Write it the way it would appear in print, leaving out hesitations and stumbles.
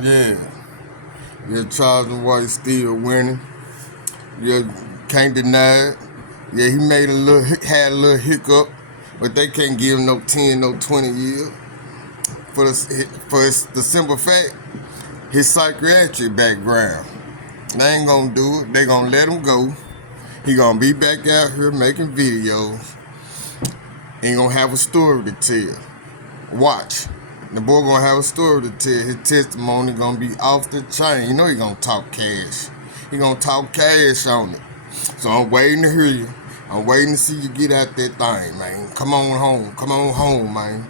Yeah. Yeah, Charleston White still winning. Yeah, can't deny it. Yeah, he had a little hiccup, but they can't give him no 10, no 20 years. The simple fact, his psychiatric background. They ain't gonna do it. They gonna let him go. He gonna be back out here making videos. He gonna have a story to tell. Watch. The boy gonna have a story to tell. His testimony gonna be off the chain. You know he gonna talk cash. He gonna talk cash on it. So I'm waiting to hear you. I'm waiting to see you get out that thing, man. Come on home. Come on home, man.